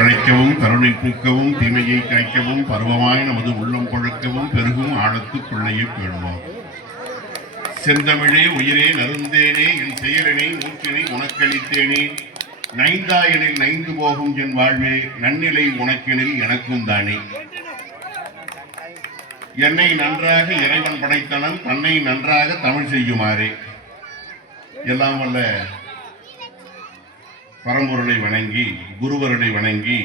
அழைக்கவும் கருணை பூக்கவும் தீமையை காய்க்கவும் பருவமாய் நமது உள்ளம் கொழுக்கவும் பெருகும் ஆழத்து பிள்ளையை பேணுவோம். செந்தமிழே உயிரே நருந்தேனே என் செயலனை ஊற்றினை உனக்களித்தேனே நைந்தாயனில் நைந்து போகும் என் வாழ்வே நன்னிலை உனக்கெனில் எனக்கும் தானே. என்னை நன்றாக இறைவன் படைத்தனன் தன்னை நன்றாக தமிழ் செய்யுமாறே. எல்லாம் வல்ல பரம்பொருளை வணங்கி குருவருளை வணங்கி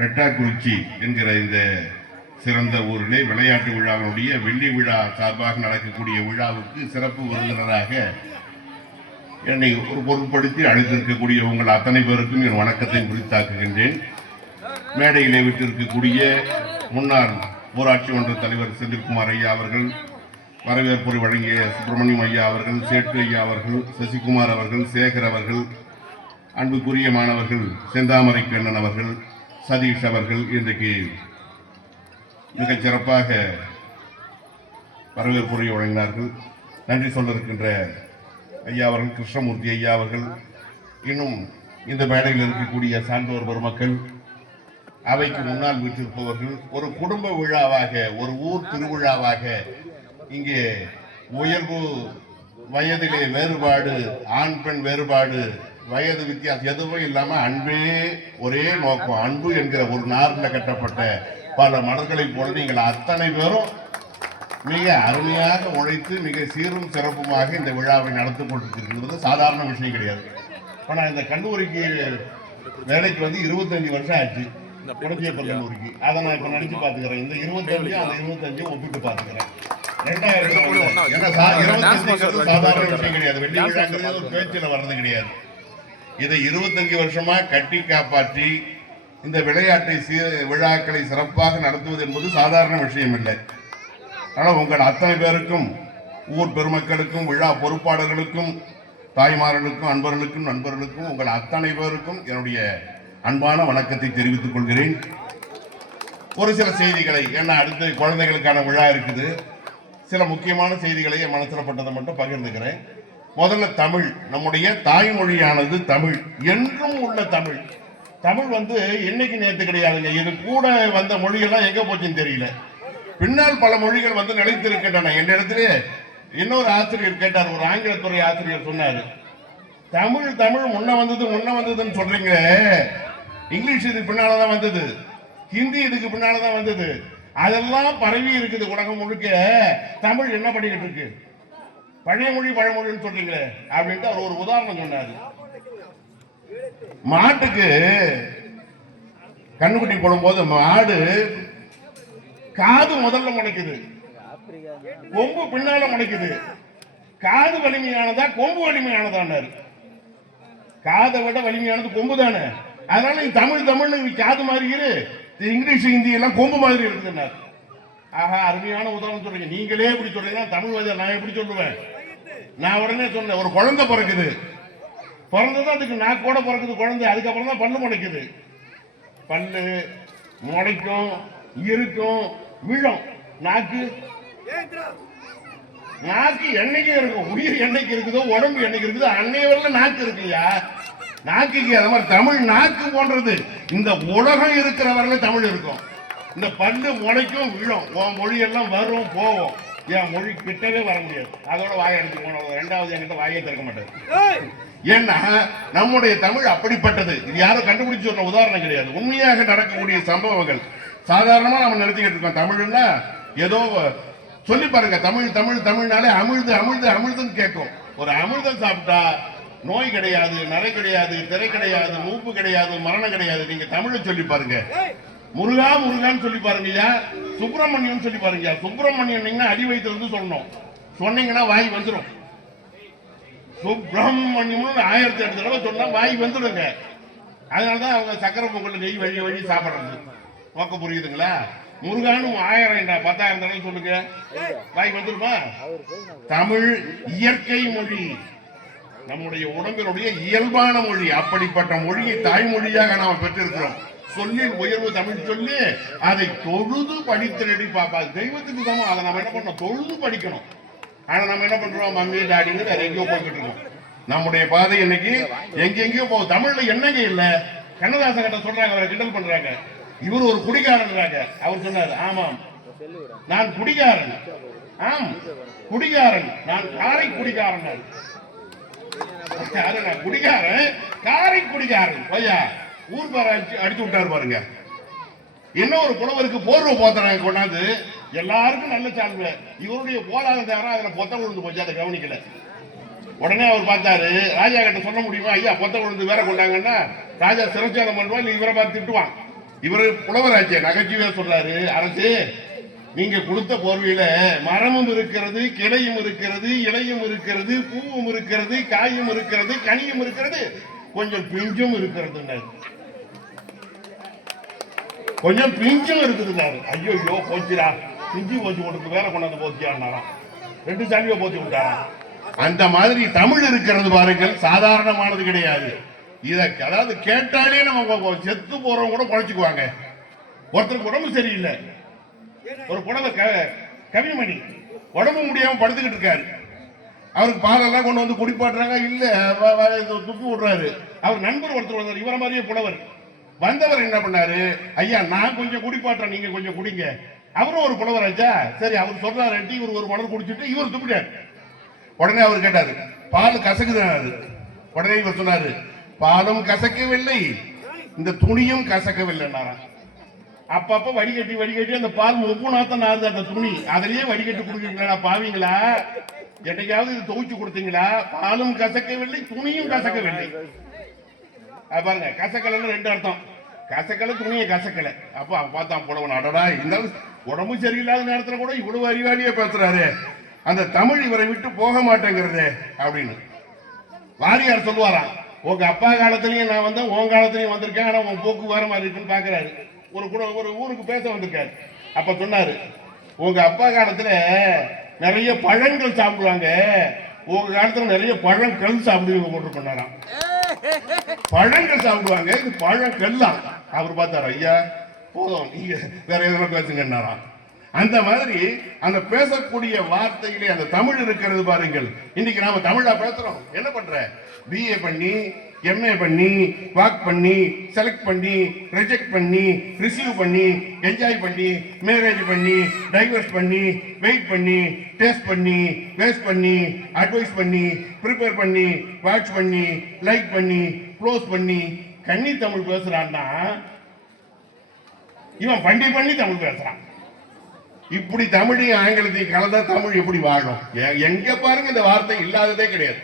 ரெட்டாக்குறிச்சி என்கிற இந்த சிறந்த ஊரிலே விளையாட்டு விழாவினுடைய வெள்ளி விழா சார்பாக நடக்கக்கூடிய விழாவுக்கு சிறப்பு விருந்தினராக என்னை ஒரு பொருட்படுத்தி அழைத்திருக்கக்கூடிய உங்கள் அத்தனை பேருக்கும் என் வணக்கத்தை குறித்தாக்குகின்றேன். மேடையிலே விட்டிருக்கக்கூடிய முன்னாள் ஊராட்சி மன்ற தலைவர் செந்தில்குமார் ஐயா அவர்கள், வரவேற்புரை வழங்கிய சுப்பிரமணியம் ஐயா அவர்கள், சேட்டு ஐயா அவர்கள், சசிகுமார் அவர்கள், சேகர் அவர்கள், அன்புக்குரிய மாணவர்கள் செந்தாமரை கண்ணன் அவர்கள், சதீஷ் அவர்கள் இன்றைக்கு மிகச் சிறப்பாக வரவேற்புரை வழங்கினார்கள். நன்றி சொல்ல இருக்கின்ற ஐயா அவர்கள், கிருஷ்ணமூர்த்தி ஐயா அவர்கள், இன்னும் இந்த மேடையில் இருக்கக்கூடிய சான்றோர் பெருமக்கள், அவைக்கு முன்னால் வீட்டிருப்பவர்கள், ஒரு குடும்ப விழாவாக ஒரு ஊர் திருவிழாவாக இங்கே உயர்வு வயதிலே வேறுபாடு, ஆண் பெண் வேறுபாடு, வயது வித்தியாசம் எதுவும் இல்லாம அன்பே ஒரே நோக்கம், அன்பு என்கிற ஒரு நாரில் கட்டப்பட்ட பல மலர்களை போல நீங்கள் அத்தனை பேரும் மிக அருமையாக உழைத்து மிக சீரும் சிறப்புமாக இந்த விழாவை நடத்தி கொண்டிருக்கிறது சாதாரண விஷயம் கிடையாது. ஆனால் இந்த கல்லூரிக்கு வேலைக்கு வந்து 25 வருஷம் ஆச்சு, குடச்சியப்பர் கல்லூரிக்கு. அதை நான் இப்ப நினைச்சு பாத்துக்கிறேன். இந்த 25 அந்த 25 ஒப்பிட்டு பாத்துக்கிறேன். 2025 சாதாரண விஷயம் கிடையாது. வெள்ளி விழாங்கிறது ஒரு பேச்சில் வர்றது கிடையாது. இதை 25 வருஷமா கட்டி காப்பாற்றி இந்த விளையாட்டை விழாக்களை சிறப்பாக நடத்துவது என்பது சாதாரண விஷயம் இல்லை. ஆனால் உங்கள் அத்தனை பேருக்கும், ஊர் பெருமக்களுக்கும், விழா பொறுப்பாளர்களுக்கும், தாய்மார்களுக்கும், அன்பர்களுக்கும், நண்பர்களுக்கும், உங்கள் அத்தனை பேருக்கும் என்னுடைய அன்பான வணக்கத்தை தெரிவித்துக் கொள்கிறேன். ஒரு சில செய்திகளை, ஏன்னா அடுத்த குழந்தைகளுக்கான விழா இருக்குது, சில முக்கியமான செய்திகளை என் மனசில் பட்டதை மட்டும் பகிர்ந்துக்கிறேன். முதல்ல தமிழ், நம்முடைய தாய்மொழியானது தமிழ், என்றும் உள்ள தமிழ். தமிழ் வந்து என்னைக்கு நேற்று கிடையாதுங்க. இது கூட வந்த மொழிகள்லாம் எங்க போச்சுன்னு தெரியல. பின்னால் பல மொழிகள் வந்து நிலைத்திருக்கின்றன. என் இடத்துல இன்னொரு ஆசிரியர் கேட்டார், ஒரு ஆங்கிலத்துறை ஆசிரியர் சொன்னாரு, தமிழ் தமிழ் முன்ன வந்ததுன்னு சொல்றீங்க, இங்கிலீஷ் இதுக்கு பின்னாலதான் வந்தது, ஹிந்தி இதுக்கு பின்னாலதான் வந்தது, அதெல்லாம் பரவி இருக்குது உலகம் முழுக்க. தமிழ் என்ன பண்ணிக்கிட்டு இருக்கு? பழைய மொழி பழமொழின்னு சொல்றீங்களே அப்படின்ட்டு அவர் ஒரு உதாரணம் சொன்னாரு. மாட்டுக்கு கண்ணுக்குட்டி போடும்போது மாடு காது முதல்ல முளைக்குது, கொம்பு பின்னால முளைக்குது. காது வலிமையானதா கொம்பு வலிமையானதான்னாரு. காதை விட வலிமையானது கொம்பு தானே. அதனால நீ தமிழ் தமிழ்னு காது மாதிரி இரு, இங்கிலீஷ் ஹிந்தி எல்லாம் கொம்பு மாதிரி இருக்குதுன்னாரு. ஆஹா, அருமையான உதாரணம் சொல்றீங்க. நீங்களே எப்படி சொல்றீங்கன்னா தமிழ் வாதியார் நான் எப்படி சொல்லுவேன்? நான் உடனே சொன்னேன், ஒரு குழந்தை பிறக்குது, பிறந்ததும் அதுக்கு நாக்கோட பிறக்குது குழந்தை, அதுக்கப்புறம் தான் பல்லு முளைக்குது. பல்லு முளைக்கும், இருக்கும், விழும். நாக்கு என்னைக்கு இருக்கும், உயிர் என்னைக்கு இருக்குதோ, உடம்பு என்னைக்கு இருக்குதோ அன்னைய வரல நாக்கு இருக்குயா. நாக்குக்கு அது மாதிரி தமிழ் நாக்கு போன்றது. இந்த உலகம் இருக்கிற வரல தமிழ் இருக்கும். இந்த பல்லு முளைக்கும், விழும். உன் மொழி எல்லாம் வரும் போவோம், என் மொழி கிட்டவே வர முடியாது. அதோட வாயை எடுத்து போன ரெண்டாவது என்கிட்ட வாயை திறக்க மாட்டாரு. ஏன்னா நம்முடைய தமிழ் அப்படிப்பட்டது. இது யாரும் கண்டுபிடிச்சு சொன்ன உதாரணம் கிடையாது, உண்மையாக நடக்கக்கூடிய சம்பவங்கள். சாதாரணமா நம்ம நினைச்சுக்கிட்டு இருக்கோம் தமிழ்னா ஏதோ சொல்லி பாருங்க, தமிழ் தமிழ் தமிழ்னாலே அமிழ்து அமிழ்து அமிழ்துன்னு கேட்கும். ஒரு அமிழ்தம் சாப்பிட்டா நோய் கிடையாது, நரை கிடையாது, திரை கிடையாது, மூப்பு கிடையாது, மரணம் கிடையாது. நீங்க தமிழை சொல்லி பாருங்க, முருகா முருகான்னு சொல்லி பாருங்க, சுப்பிரமணியம் சொல்லி பாருங்க. சுப்பிரமணியம் அடி வயிற்றுல சொல்லணும், சொன்னீங்கன்னா வாய் வந்துடும். சுப்பிரமணியம் 1008 தடவை சொன்னா வாய் வந்துடுங்க. அதனாலதான் அவங்க சக்கரை பொங்கல் நெய் வழி வழி சாப்பிடுறது. நோக்க புரியுதுங்களா? முருகானு 1000 10,000 தடவை சொல்லுங்க, வாய் வந்துருமா? தமிழ் இயற்கை மொழி, நம்முடைய உடம்பினுடைய இயல்பான மொழி. அப்படிப்பட்ட மொழியை தாய்மொழியாக நாம் பெற்றிருக்கிறோம். சொல்லில் உயர்வு தமிழ் சொல்லி அதை தொழுது படித்து பாப்பா. தெய்வத்துக்கு தான் அதை நம்ம என்ன பண்ணோம், தொழுது படிக்கணும். ஆனா நம்ம என்ன பண்றோம், மம்மி டாடின்னு வேற எங்கேயோ போய்கிட்டு இருக்கோம். நம்முடைய பாதை இன்னைக்கு எங்கெங்கயோ போகும். தமிழ்ல என்னங்க இல்ல, கண்ணதாசன் கிட்ட சொல்றாங்க, அவரை கிண்டல் பண்றாங்க, இவர் ஒரு குடிகாரன்றாங்க. அவர் சொன்னார், ஆமாம் நான் குடிகாரன், ஆம் குடிகாரன், நான் காரை குடிகாரன், நான் குடிகாரன் காரை குடிகாரன். பையா ஊர் பேர அடிச்சு விட்டாரு பாருங்க. இன்னொரு புலவருக்கு போர்வை போத்துறாங்க கொண்டாந்து, எல்லாருக்கும் நல்ல சால்வை, இவருடைய போதாத தேரம் அதுல பொத்த விழுந்து போச்சு, அதை கவனிக்கல. உடனே அவர் பார்த்தாரு, ராஜா கிட்ட சொல்ல முடியுமா, ஐயா பொத்த விழுந்து வேற கொண்டாங்கன்னா ராஜா சிரச்சாதம் பண்ணுவான், இல்லை இவரை பார்த்து திட்டுவான். இவரு புலவராச்சே நகைச்சுவையா சொல்றாரு, அரசு நீங்க கொடுத்த போர்வையில மரமும் இருக்கிறது, கிளையும் இருக்கிறது, இலையும் இருக்கிறது, பூவும் இருக்கிறது, காயும் இருக்கிறது, கனியும் இருக்கிறது, கொஞ்சம் பிஞ்சும் இருக்கிறது, கொஞ்சம் பிஞ்சும் இருக்குதுன்னாரு. ஐயோ போச்சுடா, பிஞ்சு போச்சு கொடுத்து வேற கொண்டாந்து போச்சியான்னாராம், 2 சாலியை போச்சு விட்டாரா. அந்த மாதிரி தமிழ் இருக்கிறது பாருங்கள், சாதாரணமானது கிடையாது. இத அதாவது கேட்டாலே நம்ம செத்து போறவங்க கூட குழைச்சுக்குவாங்க. ஒருத்தருக்கு உடம்பு சரியில்லை, ஒரு புலவர் கவிமணி உடம்பு முடியாம படுத்துக்கிட்டு இருக்காரு, அவருக்கு பாலெல்லாம் கொண்டு வந்து குடிப்பாட்டுறாங்க, இல்ல துப்பி விடுறாரு. அவர் நண்பர் ஒருத்தர் வந்தார், இவர மாதிரியே புலவர். வந்தவர் என்ன பண்ணாரு, ஐயா நான் கொஞ்சம் குடிப்பாட்டுறேன், நீங்க கொஞ்சம் குடிங்க. அவரும் ஒரு புலவராச்சா, சரி அவர் சொல்றாரு, இவர் ஒரு மணல் குடிச்சிட்டு இவர் துப்பிட்டாரு. உடனே அவர் கேட்டாரு, பால் கசக்குதான். உடனே இவர் சொன்னாரு, பாலும் கசக்கவில்லை, இந்த துணியும் கசக்கவில்லைன்னாரா. அப்பப்ப வடிகட்டி அந்த பால் உப்பு நாத்தம் நாது அந்த துணி, அதிலேயே வடிகட்டி குடுக்கீங்களா பாவீங்களா, என்னைக்காவது இது துவைச்சு கொடுத்தீங்களா? பாலும் கசக்கவில்லை, துணியும் கசக்கவில்லை. பாருங்க, கசக்கலன்னு 2 அர்த்தம், கசக்கல துணியை கசக்கல. அப்ப பார்த்தான் புலவன், அடடா இருந்தாலும் உடம்பு சரியில்லாத நேரத்துல கூட இவ்வளவு அறிவாளியா பேசுறாரு, அந்த தமிழ் இவரை விட்டு போக மாட்டேங்கிறது அப்படின்னு. வாரியார் சொல்லுவாராம், உங்க அப்பா காலத்திலயும் நான் வந்தேன், உன் காலத்திலயும் வந்திருக்கேன், ஆனா உன் போக்கு வேற மாதிரி இருக்குன்னு பாக்குறாரு. ஒரு ஊருக்கு பேச வந்திருக்காரு. அப்ப சொன்னாரு, உங்க அப்பா காலத்துல நிறைய பழங்கள் சாப்பிடுவாங்க, உங்க காலத்துல நிறைய பழங்கள் சாப்பிடுவீங்க போட்டு சொன்னாராம். பழங்கள் சாப்பிடுவாங்க, இது பழங்கள்லாம். அவர் பார்த்தாரு, ஐயா போதும், நீங்க வேற எதுனா பேசுங்கன்னாராம். அந்த மாதிரி அந்த பேசக்கூடிய வார்த்தையிலே அந்த தமிழ் இருக்கிறது பாருங்கள். இன்னைக்கு நாம தமிழா பேசுறோம், என்ன பண்ற, பிஏ பண்ணி, எம்ஏ பண்ணி, வாக் பண்ணி, செலக்ட் பண்ணி, ரிஜெக்ட் பண்ணி, ரிசீவ் பண்ணி, என்ஜாய் பண்ணி, மேரேஜ் பண்ணி, டைவர்ஸ் பண்ணி, வெயிட் பண்ணி, டெஸ்ட் பண்ணி, வேஸ்ட் பண்ணி, அட்வைஸ் பண்ணி, ப்ரிப்பேர் பண்ணி, வாட்ச் பண்ணி, லைக் பண்ணி, க்ளோஸ் பண்ணி, கன்னி தமிழ் பேசுறான்னா இவன் பண்ணி தமிழ் பேசுறான். இப்படி தமிழையும் ஆங்கிலத்தையும் கலந்தா தமிழ் எப்படி வாழும்? எங்க பாருங்க இந்த வார்த்தை இல்லாததே கிடையாது.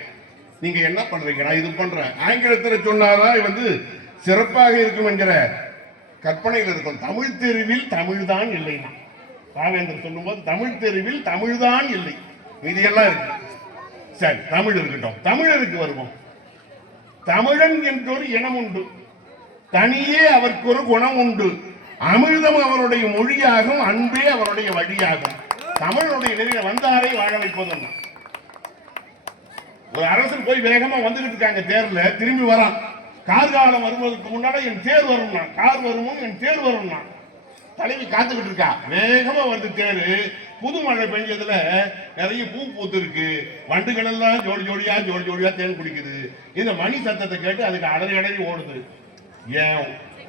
நீங்க என்ன பண்றீங்க, நான் இது பண்றேன், ஆங்கிலத்தில் சொன்னாதான் சிறப்பாக இருக்கும் என்கிற கற்பனையில் இருக்கும். தமிழ் தெருவில் தமிழ் தான் இல்லைன்னா, ராவேந்தர் சொல்லும் போது தமிழ் தெருவில் தமிழ் தான் இல்லை, மீதியெல்லாம் இருக்கு. சரி, தமிழ் இருக்கட்டும், தமிழருக்கு வருவோம். தமிழன் என்றொரு இனம் உண்டு, தனியே அவருக்கு ஒரு குணம் உண்டு, அமிர்தம் அவருடைய மொழியாகும், அன்பே அவருடைய வழியாகும். தமிழனுடைய நெறியில வந்தாரை வாழ வைப்பதும். ஒரு அரசன் போய் வேகமா வந்துகிட்டு இருக்காங்க, தேர்ல திரும்பி வரான். கார்காலம் வருவதற்கு முன்னால என் தேர் வரும்னா, கார் வரும் என் தேர் வரும்னா. தலைவி காத்துக்கிட்டு இருக்கா, வேகமா வந்து தேரு. புது மழை பெஞ்சதுல நிறைய பூ பூத்து இருக்கு, வண்டுகள் எல்லாம் ஜோடி ஜோடியா தேன் குடிக்குது. இந்த மணி சத்தத்தை கேட்டு அதுக்கு அடறி ஓடுது. ஏன்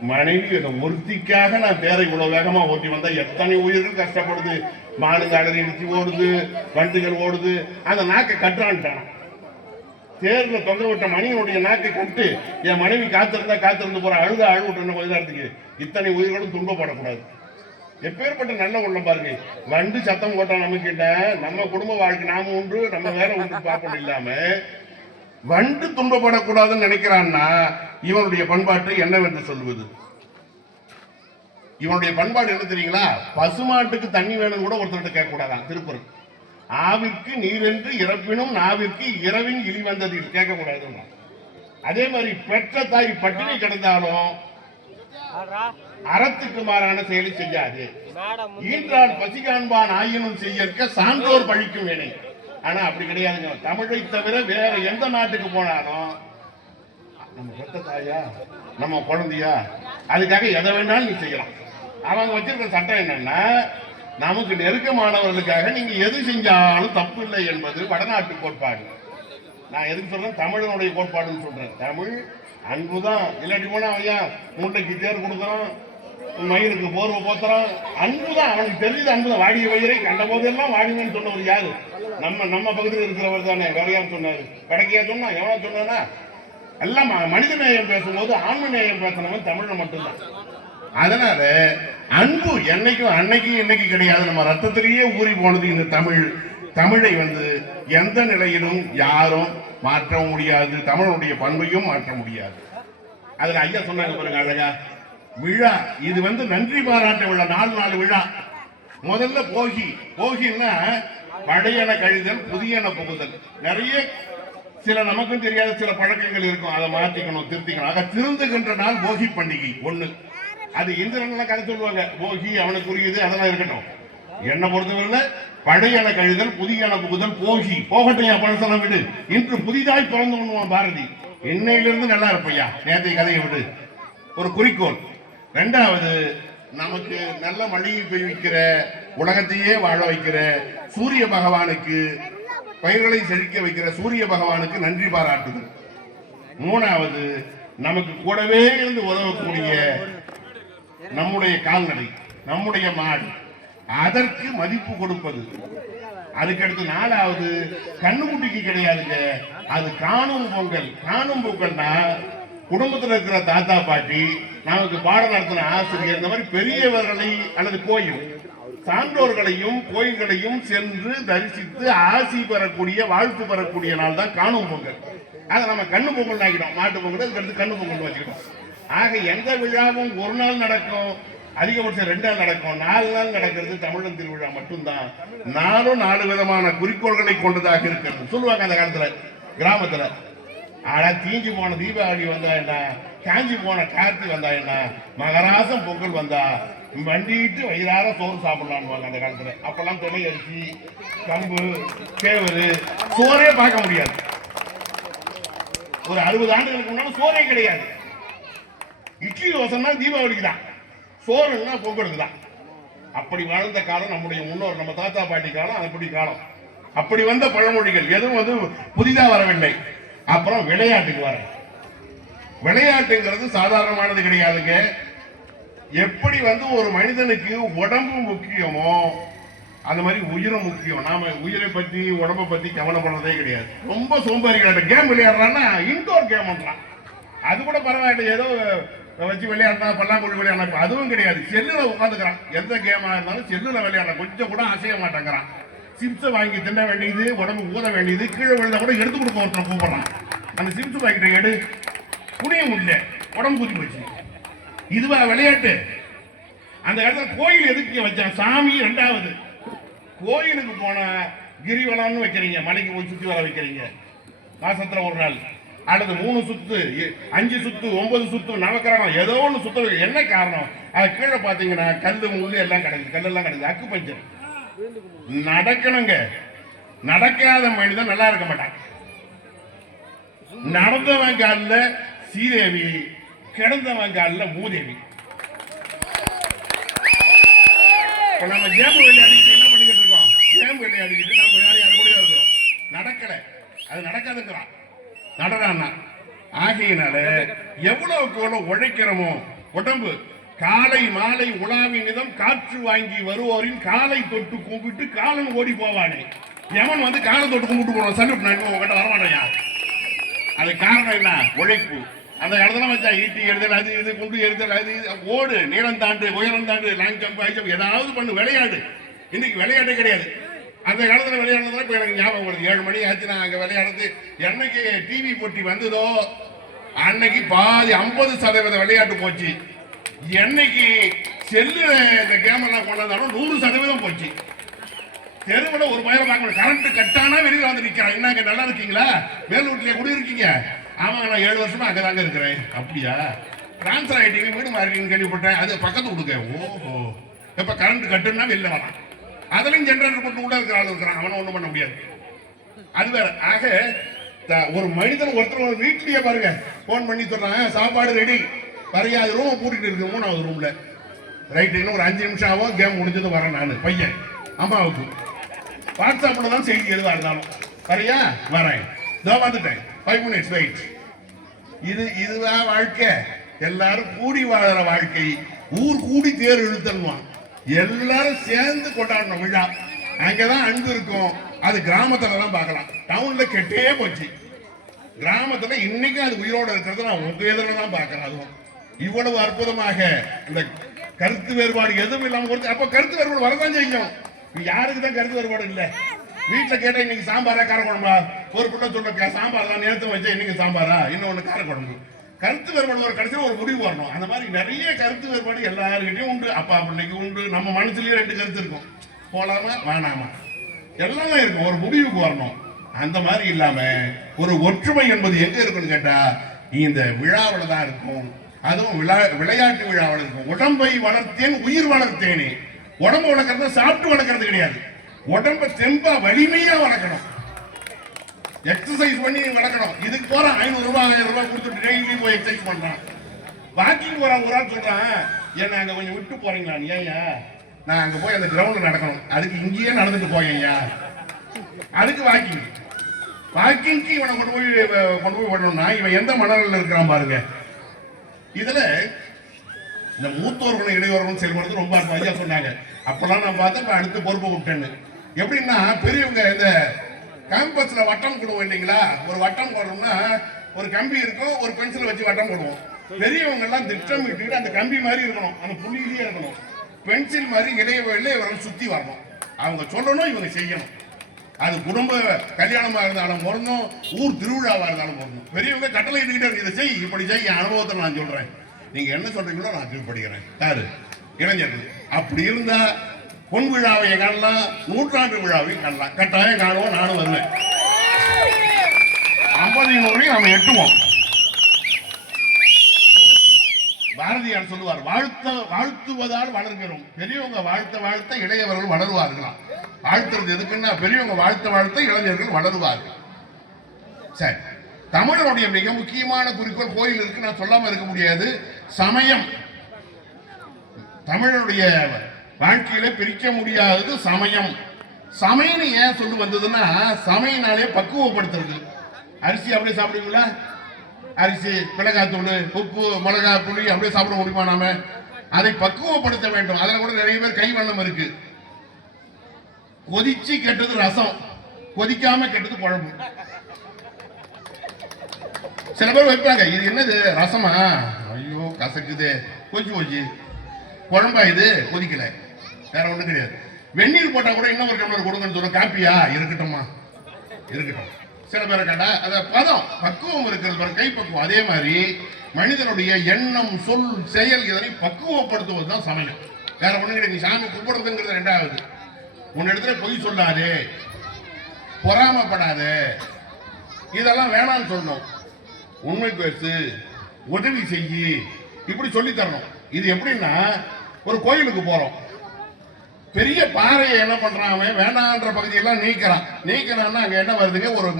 மனைவி ஒருத்திக்காக நான் தேரை இவ்வளவு வேகமா ஓட்டி வந்தா எத்தனை உயிர்கள் கஷ்டப்படுது, மானுங்க அடறி இடிச்சு ஓடுது, வண்டுகள் ஓடுது. அந்த நாக்கை கட்டுறான்ட்டான், தேர்ல தொங்க விட்ட மணியனுடைய நாக்கை கட்டு. என் மனைவி காத்திருந்து போற, அழுத அழுவிட்டு கொஞ்ச நேரத்துக்கு இத்தனை உயிர்களும் துன்பப்படக்கூடாது. எப்பேற்பட்ட நல்ல உள்ளம் பாருங்க. வண்டு சத்தம் போட்டா நமக்கிட்ட நம்ம குடும்ப வாழ்க்கை நாம உண்டு, நம்ம வேற ஒன்று பார்ப்போம் இல்லாம வண்டு துன்பப்படக்கூடாதுன்னு நினைக்கிறான்னா இவனுடைய பண்பாட்டை என்னவென்று சொல்லுவது? இவனுடைய பண்பாடு என்ன தெரியுங்களா? பசுமாட்டுக்கு தண்ணி வேணும் கூட ஒருத்தர்கிட்ட கேட்க கூடாதான். திருக்குறள், ஆவிற்கு நீரென்று இறப்பினும் நாவிற்கு இரவின் இழி வந்ததில் கேட்கக்கூடாது. அதே மாதிரி பெற்ற தாய் பட்டினி கிடந்தாலும் அறத்துக்கு மாறான செயலை செய்யாது. ஈன்றால் பசிகாண்பான் ஆயினும் செய்யற்க சான்றோர் பழிக்கும் வேணை. ஆனா அப்படி கிடையாதுங்க. தமிழை தவிர வேற எந்த நாட்டுக்கு போனாலும் நம்ம பெற்ற தாயா, நம்ம குழந்தையா, அதுக்காக எதை வேணாலும் நீ செய்யலாம். அவங்க வச்சிருக்கிற சட்டம் என்னன்னா, நமக்கு நெருக்கமானவர்களுக்காக நீங்க எது செஞ்சாலும் தப்பு இல்லை என்பது வடநாட்டு கோட்பாடு. நான் எதுக்கு சொல்றேன்? தமிழனுடைய கோட்பாடுன்னு சொல்றேன். தமிழ் அன்புதான். இல்லாட்டி போனா ஐயா மூட்டைக்கு தேர் கொடுக்குறான், மயிருக்கு போர்வை போத்துறான். அன்புதான், அவனுக்கு தெரிஞ்சது அன்புதான். வாடிய வயிறை கண்ட போதெல்லாம் வாடினு சொன்னவர் யாரு? நம்ம பகுதியில் இருக்கிறவர் தானே. வேற யார் சொன்னாரு? கடைக்கியா சொன்னா? எவனா சொன்னா? எல்லாம் மனித நேயம் பேசும்போது ஆன்ம நேயம் பேசினவன் தமிழ்ல மட்டும்தான். அதனால அன்பு என்னைக்கும் அன்னைக்கும் இன்னைக்கு கிடையாது, நம்ம ரத்தத்திலேயே ஊறி போனது இந்த தமிழ். தமிழை எந்த நிலையிலும் யாரும் மாற்ற முடியாது, தமிழனுடைய பண்பையும் மாற்ற முடியாது. அதுல ஐயா சொன்னாங்க பாருங்க அழகா, விழா இது நன்றி பாராட்ட விழா. 4 நாள் விழா. முதல்ல போகி. போகின்னா பழையன கழிதல், புதியன புகுதல். நிறைய சில நமக்கும் தெரியாத சில பழக்கங்கள் இருக்கும், அதை மாற்றிக்கணும், திருத்திக்கணும். ஆக திருந்துகின்ற நாள் போகி பண்டிகை ஒண்ணு. அது இந்திரன் கதை சொல்லுவாங்க, போகி அவனுக்குரியது, அதெல்லாம் இருக்கட்டும். என்ன பொறுத்தவரை பழையன கழிதல், புதியன புகுதல். போகி போகட்டும் பழசன விடு, இன்று புதிதாய் பிறந்து பாரதி. இன்னையிலிருந்து நல்லா இருப்பையா, நேற்றைய கதையை விடு. ஒரு குறிக்கோள். 2வது, நமக்கு நல்ல மழையை பெய்விக்கிற, உலகத்தையே வாழ வைக்கிற சூரிய பகவானுக்கு, பயிர்களை செழிக்க வைக்கிற சூரிய பகவானுக்கு நன்றி பாராட்டுதல். 3வது, நமக்கு கூடவே இருந்து உதவக்கூடிய நம்முடைய கால்நடை, நம்முடைய மாடு, அதற்கு மதிப்பு கொடுப்பது. அதுக்கடுத்து 4வது, கண்ணுக்குட்டிக்கு கிடையாதுங்க, அது காணும் பொங்கல். காணும் பொங்கல்னா குடும்பத்தில் இருக்கிற தாத்தா பாட்டி, நமக்கு பாடம் நடத்தின ஆசிரியர், இந்த மாதிரி பெரியவர்களை அல்லது கோயில் சான்றோர்களையும் கோயில்களையும் சென்று தரிசித்து ஆசி பெறக்கூடிய, வாழ்த்து பெறக்கூடிய நாள் தான் காணும் பொங்கல். அதை நம்ம கண்ணு பொங்கல் ஆகிடும். மாட்டு பொங்கல், அதுக்கடுத்து கண்ணு பொங்கல் வச்சுக்கிட்டோம். ஆக எந்த விழாவும் ஒரு நாள் நடக்கும், அதிகபட்சம் 2 நாள் நடக்கும். 4 நாள் நடக்கிறது தமிழன் திருவிழா மட்டும்தான். 4 விதமான குறிக்கோள்களை கொண்டதாக இருக்கிறது. சொல்லுவாங்க அந்த காலத்துல கிராமத்துல, ஆனா தீஞ்சு போன தீபாவளி வந்தா என்ன, காஞ்சி போன கார்த்தி வந்தா என்ன, மகராசம் பொங்கல் வந்தா வண்டிட்டு வயிறார சோறு சாப்பிடலான்னு அந்த காலத்துல. அப்பெல்லாம் துணை அரிசி, கம்பு, கேவரு, சோறே பார்க்க முடியாது. ஒரு 60 ஆண்டுகளுக்கு முன்னாடி சோறே கிடையாது. இட்லி தோசைன்னா தீபாவளிக்கு தான், சோறுன்னா பொங்கலுக்கு தான். அப்படி வாழ்ந்த காலம் நம்முடைய முன்னோர், நம்ம தாத்தா பாட்டி காலம். அப்படி காலம், அப்படி வந்த பழமொழிகள் எதுவும் புதிதா வரவில்லை. அப்புறம் விளையாட்டுக்கு வர, விளையாட்டுங்கிறது சாதாரணமானது கிடையாதுங்க. எப்படி ஒரு மனிதனுக்கு உடம்பு முக்கியமோ அந்த மாதிரி உயிரும் முக்கியம். நாம உயிரை பத்தி உடம்பை பத்தி கவலைப்படுறதே கிடையாது. ரொம்ப சோம்பேறிகள். கேம் விளையாடுறான்னா இன்டோர் கேம் பண்றான், அது கூட பரவாயில்லை, ஏதோ வச்சு விளையாடுறா, பல்லாங்குழி விளையாடுறா, அதுவும் கிடையாது. செல்லுல உட்காந்துக்கிறான். எந்த கேமா இருந்தாலும் செல்லுல விளையாடுற, கொஞ்சம் கூட அசைய மாட்டேங்கிறான். சிப்ஸை வாங்கி தின்ன வேண்டியது, உடம்பு ஊத வேண்டியது, கீழே விழுந்தா கூட எடுத்து கொடுக்க ஒருத்தர் கூப்பிடுறான். அந்த சிப்ஸ் பாக்கெட்டை எடு, புனிய முடியல, உடம்பு ஊதி போச்சு. இதுவா விளையாட்டு? அந்த இடத்துல கோயில் எதுக்கு வச்சான்? சாமி. 2வது, கோயிலுக்கு போன கிரிவலம்னு வைக்கிறீங்க, மலைக்கு போய் சுத்தி வர வைக்கிறீங்க, மாசத்துல ஒரு நாள் அல்லது 3 சுத்து, 5 சுத்து, 9 சுத்து, நவக்கிரகம், ஏதோ ஒன்று சுத்த. என்ன காரணம்? அது கீழே பாத்தீங்கன்னா கல்லு முள்ளு எல்லாம் கிடக்குது, கல்லெல்லாம் கிடக்குது, அக்கு பஞ்சர். நடக்கணுங்க. நடக்காத மனிதன் நல்லா இருக்க மாட்டான். நடந்தவன் காலில் சீதேவி, கிடந்தவன் காலில் மூதேவி. நம்ம கேம் விளையாடிக்கிட்டு என்ன பண்ணிக்கிட்டு இருக்கோம்? கேம் விளையாடிக்கிட்டு நம்ம வேற யாரு கூட இருக்கோம். நடக்கல, அது நடக்காதுங்கிறான். நடறான்னா ஆகையினால எவ்வளவு உழைக்கிறோமோ உடம்பு. காலை மாலை உலாவி நிதம் காற்று வாங்கி வருவோரின் காலை தொட்டு கும்பிட்டு காலன் ஓடி போவானே. எவன் காலை தொட்டு கும்பிட்டு போவான், சல்யூட் நான் உங்ககிட்ட வரமாட்டேயா. அது காரணம் என்ன? உழைப்பு. அந்த இடத்துல வச்சா ஈட்டி எடுத்தல், அது இது குண்டு எடுத்தல், அது ஓடு, நீளம் தாண்டு, உயரம் தாண்டு, லாங் ஜம்ப், ஹை ஜம்ப், ஏதாவது பண்ணு, விளையாடு. இன்னைக்கு விளையாட்டு கிடையாது. அந்த காலத்துல விளையாடுறதுல இப்ப எனக்கு ஞாபகம் வருது. 7 மணி ஆச்சு நான் அங்க விளையாடுறது. என்னைக்கு டிவி போட்டி வந்ததோ அன்னைக்கு பாதி 50% விளையாட்டு போச்சு. என்னைக்கு செல்லுல இந்த கேம் எல்லாம் கொண்டாந்தாலும் 100% போச்சு. தெருவில் ஒரு பயிரை பார்க்கணும், கரண்ட் கட்டானா வெளியில வந்து நிக்கிறான். என்ன நல்லா இருக்கீங்களா? வேலூர்ல குடி இருக்கீங்க? ஆமாங்க, நான் 7 வருஷமா அங்கதாங்க இருக்கிறேன். அப்படியா? டிரான்ஸ்பர் ஆயிட்டீங்க, வீடு மாறிட்டீங்கன்னு கேள்விப்பட்டேன். அது பக்கத்து கொடுக்க. ஓஹோ, இப்ப கரண்ட் கட்டுன்னா வெளில வரான். அதுலயும் ஜெனரேட்டர் போட்டு உள்ள இருக்கிற ஆள் இருக்கிறான், அவனை ஒண்ணும் பண்ண முடியாது. அது வேற. ஆக ஒரு மனிதன் ஒருத்தர் வீட்லயே பாருங்க, போன் பண்ணி சொல்றாங்க சாப்பாடு ரெடி, வரையாது ரூம் கூட்டிட்டு இருக்கு 3வது ரூம்ல. ரைட், இன்னும் ஒரு 5 நிமிஷம் ஆகும், கேம் முடிஞ்சது வரேன். நான் பையன் அம்மாவுக்கு வாட்ஸ்அப்ல தான் செய்தி எதுவாக இருந்தாலும் வரையா வரேன், இதோ வந்துட்டேன், 5 minutes வெயிட். இதுதான் வாழ்க்கை. எல்லாரும் கூடி வாழற வாழ்க்கை. ஊர் கூடி தேர் இழுத்தன்வான். எல்லாரும் சேர்ந்து கொண்டாடணும் விழா. அங்கதான் அன்பு இருக்கும். அது கிராமத்துல தான் பார்க்கலாம். டவுன்ல கெட்டே போச்சு. கிராமத்துல இன்னைக்கும் அது உயிரோட இருக்கிறது நான் உங்க எதிர தான் பார்க்கிறேன். அதுவும் இவ்வளவு அற்புதமாக இந்த கருத்து வேறுபாடு எதுவும் இல்லாம அப்ப கருத்து வேறுபாடு வரதான் செய்யும். யாருக்கு தான் கருத்து வேறுபாடு இல்லை? வீட்டுல கேட்ட இன்னைக்கு சாம்பாரா காரக்குழம்பா? ஒரு பிள்ளை சொல்ல சாம்பார் தான் நேரத்தை வச்சா இன்னைக்கு சாம்பாரா, இன்னொன்னு காரக்குழம்பு. கருத்து வேறுபாடு ஒரு கடைசியில் ஒரு முடிவு வரணும். அந்த மாதிரி நிறைய கருத்து வேறுபாடு எல்லாருக்கிட்டையும் உண்டு. அப்பா பிள்ளைக்கு உண்டு. நம்ம மனசுலயே 2 கருத்து இருக்கும். போலாமா வேணாமா எல்லாமே இருக்கும். ஒரு முடிவுக்கு வரணும். அந்த மாதிரி இல்லாம ஒரு ஒற்றுமை என்பது எங்க இருக்குன்னு கேட்டா இந்த விழாவில் தான் இருக்கும். அதுவும் விளையாட்டு விழாவில் இருக்கும். உடம்பை வளர்த்தேன் உயிர் வளர்த்தேனே. உடம்பு வளர்க்கறது சாப்பிட்டு வளர்க்கறது கிடையாது. உடம்பை தெம்பா வலிமையா வளர்க்கணும். எக்ஸசைஸ் பண்ணி வளர்க்கணும். இதுக்கு போற 500 ரூபாய் 1000 ரூபாய் கொடுத்துட்டு டெய்லி போய் எக்ஸசைஸ் பண்றான். வாக்கிங் போற ஒரு ஆள் சொல்றான், என்ன அங்க கொஞ்சம் விட்டு போறீங்களா? ஏயா நான் அங்க போய் அந்த கிரவுண்ட்ல நடக்கணும், அதுக்கு இங்கேயே நடந்துட்டு போயா. அதுக்கு வாக்கிங்க்கு இவனை கொண்டு போய் விடணும்னா இவன் எந்த மனநிலையில் இருக்கிறான் பாருங்க. இதுல இந்த மூத்தோர்களும் இடையோர்களும் செயல்படுறது ரொம்ப ஐயா சொன்னாங்க. அப்பெல்லாம் நான் பார்த்தேன். அடுத்து பொறுப்பை விட்டேன்னு. எப்படின்னா பெரியவங்க இந்த கேம்பஸ்ல வட்டம் போடுவோம் இல்லைங்களா? ஒரு வட்டம் போடுறோம்னா ஒரு கம்பி இருக்கும், ஒரு பென்சில் வச்சு வட்டம் போடுவோம். பெரியவங்க எல்லாம் திட்டம் விட்டுக்கிட்டு அந்த கம்பி மாதிரி இருக்கணும், அந்த புள்ளியிலேயே இருக்கணும். பென்சில் மாதிரி இளைய வரணும், சுத்தி வரணும். அவங்க சொல்லணும், இவங்க செய்யணும். அது குடும்ப கல்யாணமா இருந்தாலும் பொருந்தும், ஊர் திருவிழாவா இருந்தாலும் பொருந்தும். பெரியவங்க கட்டளை இட்டுக்கிட்டே இதை செய், இப்படி செய். என் அனுபவத்தை நான் சொல்றேன், நீங்க என்ன சொல்றீங்களோ நான் கீழ்படுகிறேன். யாரு இளைஞர்கள் அப்படி இருந்தா பொன் விழாவை காணலாம், நூற்றாண்டு விழாவையும் காணலாம். கட்டாயம் காணுவோம். நானும் வருவேன். 50 நம்ம எட்டுவோம். பாரதியார் சொல்லுவார், வாழ்த்துவதால் வளர்கிறோம். பெரியவங்க வாழ்த்த இளையவர்கள் வளருவார்களாம். வாழ்த்துறது எதுக்குன்னா பெரியவங்க வாழ்த்த இளைஞர்கள் வளருவார்கள். சரி, தமிழனுடைய மிக முக்கியமான குறிக்கோள் கோயில் இருக்கு, நான் சொல்லாம இருக்க முடியாது. சமயம். தமிழனுடைய வாழ்க்கையில பிரிக்க முடியாதது சமயம். சமயம் ஏன் சொல்லி வந்ததுன்னா சமயனாலே பக்குவப்படுத்துறது. அரிசி அப்படியே சாப்பிடுவீங்களா? அரிசி, மிளகாத்தூள், உப்பு, மிளகா, புளி அப்படியே சாப்பிட முடியுமா? நாம அதை பக்குவப்படுத்த வேண்டும். அதுல கூட நிறைய பேர் கைவண்ணம் இருக்கு. கொதிச்சு கெட்டது ரசம், கொதிக்காம கெட்டது குழம்பு. சில பேர் வைப்பாங்க, இது என்னது ரசமா, ஐயோ கசக்குது, கொதிச்சு குழம்பா, இது கொதிக்கல, வேற ஒண்ணும் கிடையாது. வெந்நீர் போட்டா கூட இன்னும் ஒரு டம்ளர் கொடுங்கன்னு சொல்ல, காப்பியா இருக்கட்டும்மா இருக்கட்டும். சில பேரை கேட்டா அத பதம் பக்குவம் இருக்கிறது, கை பக்குவம். அதே மாதிரி மனிதனுடைய எண்ணம், சொல், செயல் இதனை பக்குவப்படுத்துவது தான் சமயம். வேற ஒண்ணு கிடையாது. நீ சாமி கும்பிடுறதுங்கிறது 2வது. உன் இடத்துல பொய் சொல்லாதே, பொறாமப்படாதே, இதெல்லாம் வேணாம்னு சொல்லணும். உண்மை பேசு, உதவி செய்யி, இப்படி சொல்லி தரணும். இது எப்படின்னா ஒரு கோயிலுக்கு போறோம், பெரிய பாறையை என்ன பண்றான் அவன், வேணான்ற பகுதியெல்லாம் நீக்கிறான்னா அங்க என்ன வருதுங்க, ஒரு